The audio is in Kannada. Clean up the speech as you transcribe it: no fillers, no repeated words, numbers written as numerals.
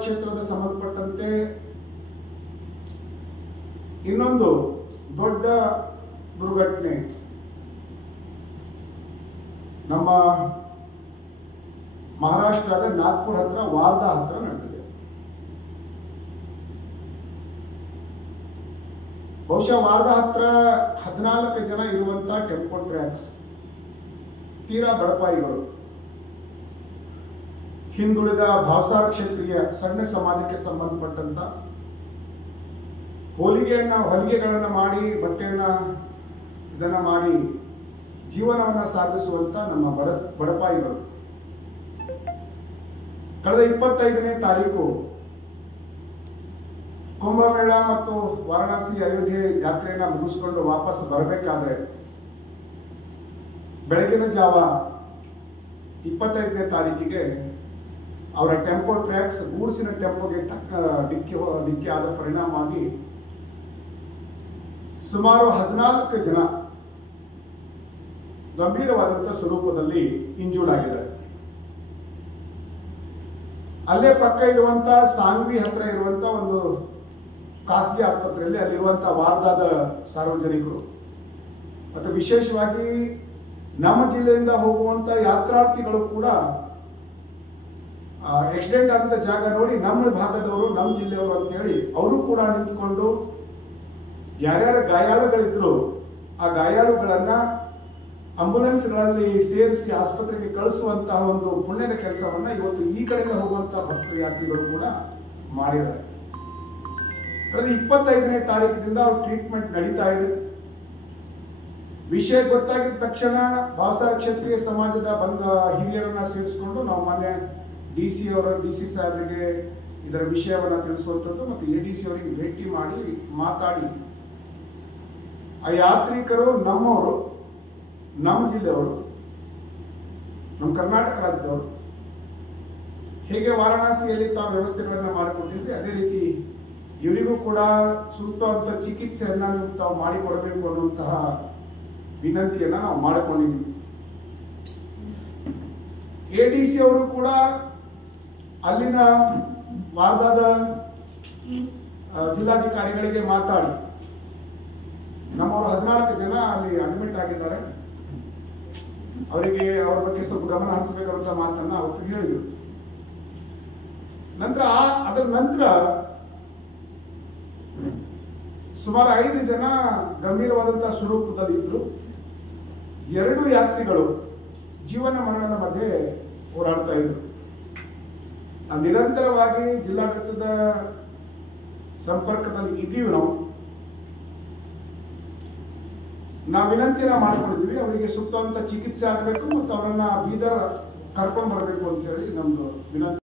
ಕ್ಷೇತ್ರದ ಸಂಬಂಧಪಟ್ಟಂತೆ ಇನ್ನೊಂದು ದೊಡ್ಡ ದುರ್ಘಟನೆ ನಮ್ಮ ಮಹಾರಾಷ್ಟ್ರದ ನಾಗ್ಪುರ್ ಹತ್ರ ವಾರ್ಧಾ ಹತ್ರ ನಡೆದಿದೆ. ಬಹುಶಃ ವಾರ್ಧಾ ಹತ್ರ 14 ಜನ ಇರುವಂತ ಟೆಂಪೋ ಟ್ರ್ಯಾಕ್ಸ್ ತೀರಾ ಬಡಪಾಯಿಗಳು, ಹಿಂದುಳಿದ ಭಾವಸಾರ ಕ್ಷೇತ್ರೀಯ ಸಣ್ಣ ಸಮಾಜಕ್ಕೆ ಸಂಬಂಧಪಟ್ಟಂತ ಹೊಲಿಗೆಗಳನ್ನ ಮಾಡಿ ಇದನ್ನ ಮಾಡಿ ಜೀವನವನ್ನ ಸಾಗಿಸುವಂತ ನಮ್ಮ ಬಡಪಾಯಿಗಳು ಕಳೆದ 25ನೇ ತಾರೀಕು ಕುಂಭಮೇಳ ಮತ್ತು ವಾರಣಾಸಿ ಅಯೋಧ್ಯೆ ಯಾತ್ರೆಯನ್ನ ಮುಗಿಸಿಕೊಂಡು ವಾಪಸ್ ಬರಬೇಕಾದ್ರೆ ಬೆಳಗಿನ ಜಾವ 25ನೇ ತಾರೀಕಿಗೆ ಅವರ ಟೆಂಪೋ ಟ್ರ್ಯಾಕ್ಸ್ ಗೂಡ್ಸಿನ ಟೆಂಪೋಗೆ ಡಿಕ್ಕಿ ಆದ ಪರಿಣಾಮವಾಗಿ ಸುಮಾರು 14 ಜನ ಗಂಭೀರವಾದಂತಹ ಸ್ವರೂಪದಲ್ಲಿ ಇಂಜೂರ್ಡ್ ಆಗಿದ್ದಾರೆ. ಅಲ್ಲೇ ಪಕ್ಕ ಇರುವಂತಹ ಸಾಂಗ್ವಿ ಹತ್ರ ಇರುವಂತಹ ಒಂದು ಖಾಸಗಿ ಆಸ್ಪತ್ರೆಯಲ್ಲಿ ಅಲ್ಲಿರುವಂತಹ ವಾರ್ಧಾದ ಸಾರ್ವಜನಿಕರು ಮತ್ತು ವಿಶೇಷವಾಗಿ ನಮ್ಮ ಜಿಲ್ಲೆಯಿಂದ ಹೋಗುವಂತ ಯಾತ್ರಾರ್ಥಿಗಳು ಕೂಡ ಆಕ್ಸಿಡೆಂಟ್ ಆದ ಜಾಗ ನೋಡಿ ನಮ್ಮ ಭಾಗದವರು, ನಮ್ಮ ಜಿಲ್ಲೆಯವರು ಅಂತ ಹೇಳಿ ಅವರು ಕೂಡ ನಿಂತುಕೊಂಡು ಯಾರ್ಯಾರ ಗಾಯಾಳುಗಳಿದ್ರು ಆ ಗಾಯಾಳುಗಳನ್ನ ಆಂಬುಲೆನ್ಸ್ಗಳಲ್ಲಿ ಸೇರಿಸಿ ಆಸ್ಪತ್ರೆಗೆ ಕಳಿಸುವಂತಹ ಒಂದು ಪುಣ್ಯದ ಕೆಲಸವನ್ನ ಇವತ್ತು ಈ ಕಡೆಯಿಂದ ಹೋಗುವಂತಹ ಭಕ್ತ ಯಾತ್ರಿಗಳು ಕೂಡ ಮಾಡಿದ್ದಾರೆ. ಕಳೆದ 25ನೇ ತಾರೀಕಿನಿಂದ ಅವ್ರ ಟ್ರೀಟ್ಮೆಂಟ್ ನಡೀತಾ ಇದೆ. ವಿಷಯ ಗೊತ್ತಾಗಿದ ತಕ್ಷಣ ಭಾವಸಾರ ಕ್ಷೇತ್ರೀಯ ಸಮಾಜದ ಹಿರಿಯರನ್ನ ಸೇರಿಸಿಕೊಂಡು ನಾವು ಮಾನ್ಯ ಡಿ ಸಿ ಸಾಹೇಬರಿಗೆ ಇದರ ವಿಷಯವನ್ನ ತಿಳಿಸುವಂಥದ್ದು ಮತ್ತು ADC ಅವರಿಗೆ ಭೇಟಿ ಮಾಡಿ ಮಾತಾಡಿ ಆ ಯಾತ್ರಿಕರು ನಮ್ಮವರು, ನಮ್ಮ ಜಿಲ್ಲೆಯವರು, ನಮ್ಮ ಕರ್ನಾಟಕ ರಾಜ್ಯದವರು ಹೇಗೆ ವಾರಣಾಸಿಯಲ್ಲಿ ತಾವು ವ್ಯವಸ್ಥೆಗಳನ್ನ ಮಾಡಿಕೊಟ್ಟಿದ್ವಿ ಅದೇ ರೀತಿ ಇವರಿಗೂ ಕೂಡ ಸೂಕ್ತವಾದ ಚಿಕಿತ್ಸೆಯನ್ನ ನೀವು ತಾವು ಮಾಡಿಕೊಡಬೇಕು ಅನ್ನುವಂತಹ ವಿನಂತಿಯನ್ನ ನಾವು ಮಾಡಿಕೊಂಡಿದ್ದೀವಿ. ADC ಅವರು ಕೂಡ ಅಲ್ಲಿನ ವಾರ್ಧಾದ ಜಿಲ್ಲಾಧಿಕಾರಿಗಳಿಗೆ ಮಾತಾಡಿ ನಮ್ಮವರು 14 ಜನ ಅಲ್ಲಿ ಅಡ್ಮಿಟ್ ಆಗಿದ್ದಾರೆ, ಅವರಿಗೆ ಅವರ ಬಗ್ಗೆ ಸ್ವಲ್ಪ ಗಮನ ಹರಿಸಬೇಕಂತ ಮಾತನ್ನ ಅವತ್ತು ಹೇಳಿದರು. ಅದರ ನಂತರ ಸುಮಾರು 5 ಜನ ಗಂಭೀರವಾದಂತಹ ಸ್ವರೂಪದಲ್ಲಿ ಇದ್ರು. 2 ಯಾತ್ರಿಗಳು ಜೀವನ ಮರಣದ ಮಧ್ಯೆ ಹೋರಾಡ್ತಾ ಇದ್ರು. ನಿರಂತರವಾಗಿ ಜಿಲ್ಲಾಡಳಿತದ ಸಂಪರ್ಕದಲ್ಲಿ ಇದ್ದೀವಿ. ನಾವು ವಿನಂತಿಯನ್ನ ಮಾಡ್ಕೊಂಡಿದ್ದೀವಿ, ಅವರಿಗೆ ಸೂಕ್ತವಾದಂತ ಚಿಕಿತ್ಸೆ ಆಗಬೇಕು ಮತ್ತು ಅವರನ್ನ ಬೀದರ್ ಕರ್ಕೊಂಡು ಬರಬೇಕು ಅಂತ ಹೇಳಿ ನಮ್ದು ವಿನಂತಿ.